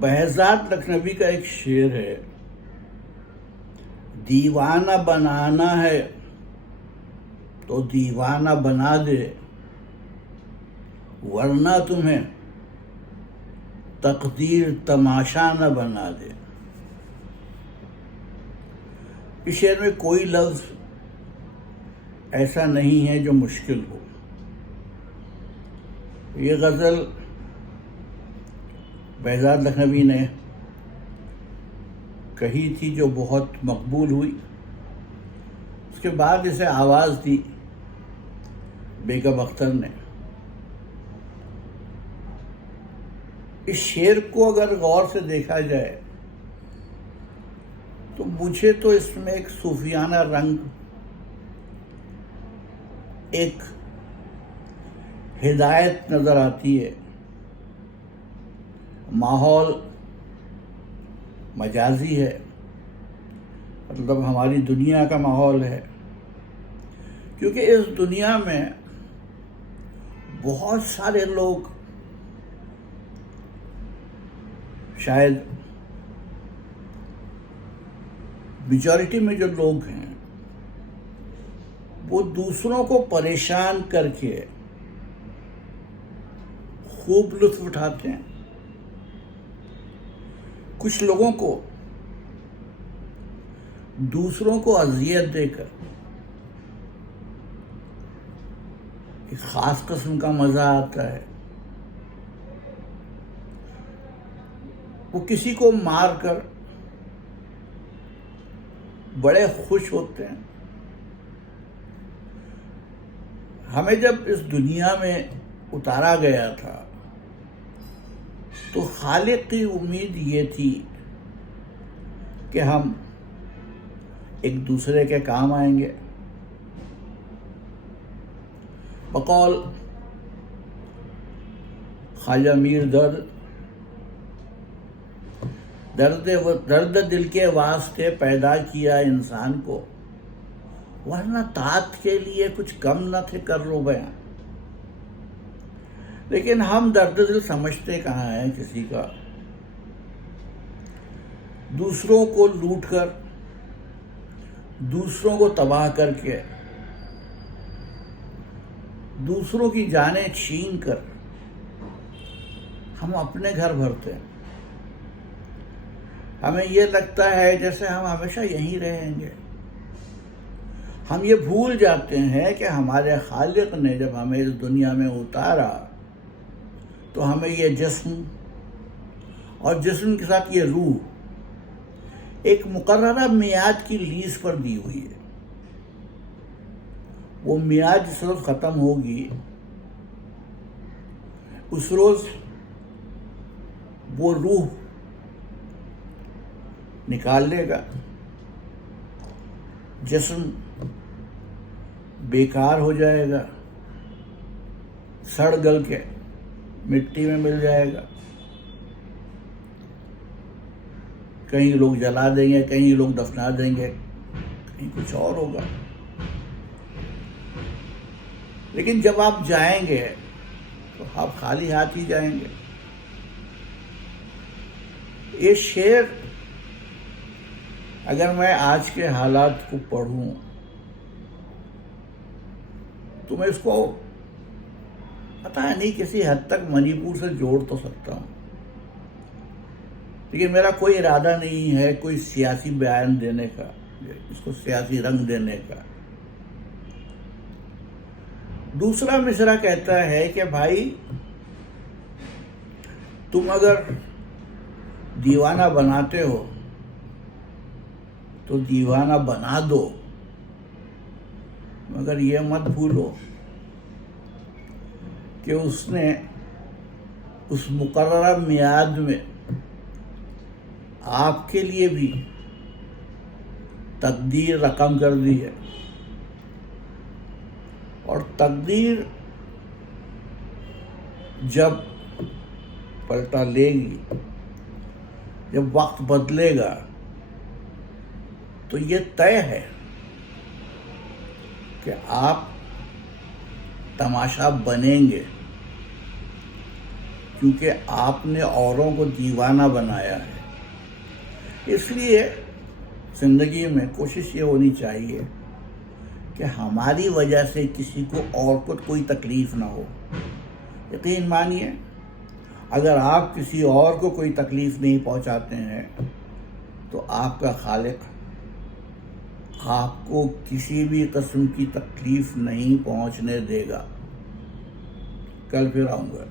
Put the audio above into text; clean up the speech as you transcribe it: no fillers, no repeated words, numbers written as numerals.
Behzad لکھنوی کا ایک شعر ہے، دیوانہ بنانا ہے تو دیوانہ بنا دے، ورنہ تمہیں تقدیر تماشا نہ بنا دے۔ اس شعر میں کوئی لفظ ایسا نہیں ہے جو مشکل ہو۔ یہ غزل بہزاد لکھنوی نے کہی تھی جو بہت مقبول ہوئی۔ اس کے بعد اسے آواز دی بیگم اختر نے۔ اس شعر کو اگر غور سے دیکھا جائے تو مجھے تو اس میں ایک صوفیانہ رنگ، ایک ہدایت نظر آتی ہے۔ ماحول مجازی ہے، مطلب ہماری دنیا کا ماحول ہے، کیونکہ اس دنیا میں بہت سارے لوگ، شاید میجورٹی میں جو لوگ ہیں، وہ دوسروں کو پریشان کر کے خوب لطف اٹھاتے ہیں۔ کچھ لوگوں کو دوسروں کو اذیت دے کر ایک خاص قسم کا مزہ آتا ہے۔ وہ کسی کو مار کر بڑے خوش ہوتے ہیں۔ ہمیں جب اس دنیا میں اتارا گیا تھا تو خالق کی امید یہ تھی کہ ہم ایک دوسرے کے کام آئیں گے۔ بقول خواجہ میر درد دل کے واسطے پیدا کیا انسان کو، ورنہ طاعت کے لیے کچھ کم نہ تھے کر رو بیاں۔ لیکن ہم درد دل سمجھتے کہاں ہیں کسی کا۔ دوسروں کو لوٹ کر، دوسروں کو تباہ کر کے، دوسروں کی جانیں چھین کر ہم اپنے گھر بھرتے ہیں۔ ہمیں یہ لگتا ہے جیسے ہم ہمیشہ یہیں رہیں گے۔ ہم یہ بھول جاتے ہیں کہ ہمارے خالق نے جب ہمیں اس دنیا میں اتارا تو ہمیں یہ جسم اور جسم کے ساتھ یہ روح ایک مقررہ میعاد کی لیز پر دی ہوئی ہے۔ وہ میعاد جس روز ختم ہوگی، اس روز وہ روح نکال لے گا، جسم بیکار ہو جائے گا، سڑ گل کے مٹی میں مل جائے گا۔ کہیں لوگ جلا دیں گے، کہیں لوگ دفنا دیں گے، کہیں کچھ اور ہوگا۔ لیکن جب آپ جائیں گے تو آپ خالی ہاتھ ہی جائیں گے۔ یہ شعر اگر میں آج کے حالات کو پڑھوں تو میں اس کو پتہ نہیں کسی حد تک منی پور سے جوڑ تو سکتا ہوں، لیکن میرا کوئی ارادہ نہیں ہے کوئی سیاسی بیان دینے کا، اس کو سیاسی رنگ دینے کا۔ دوسرا مصرع کہتا ہے کہ بھائی تم اگر دیوانہ بناتے ہو تو دیوانہ بنا دو، مگر یہ مت بھولو کہ اس نے اس مقررہ میعاد میں آپ کے لیے بھی تقدیر رقم کر دی ہے، اور تقدیر جب پلٹا لے گی، جب وقت بدلے گا، تو یہ طے ہے کہ آپ تماشا بنیں گے، کیونکہ آپ نے اوروں کو دیوانہ بنایا ہے۔ اس لیے زندگی میں کوشش یہ ہونی چاہیے کہ ہماری وجہ سے کسی کو اور کو کوئی تکلیف نہ ہو۔ یقین مانیے، اگر آپ کسی اور کو کوئی تکلیف نہیں پہنچاتے ہیں تو آپ کا خالق آپ کو کسی بھی قسم کی تکلیف نہیں پہنچنے دے گا۔ کل پھر آؤں گا۔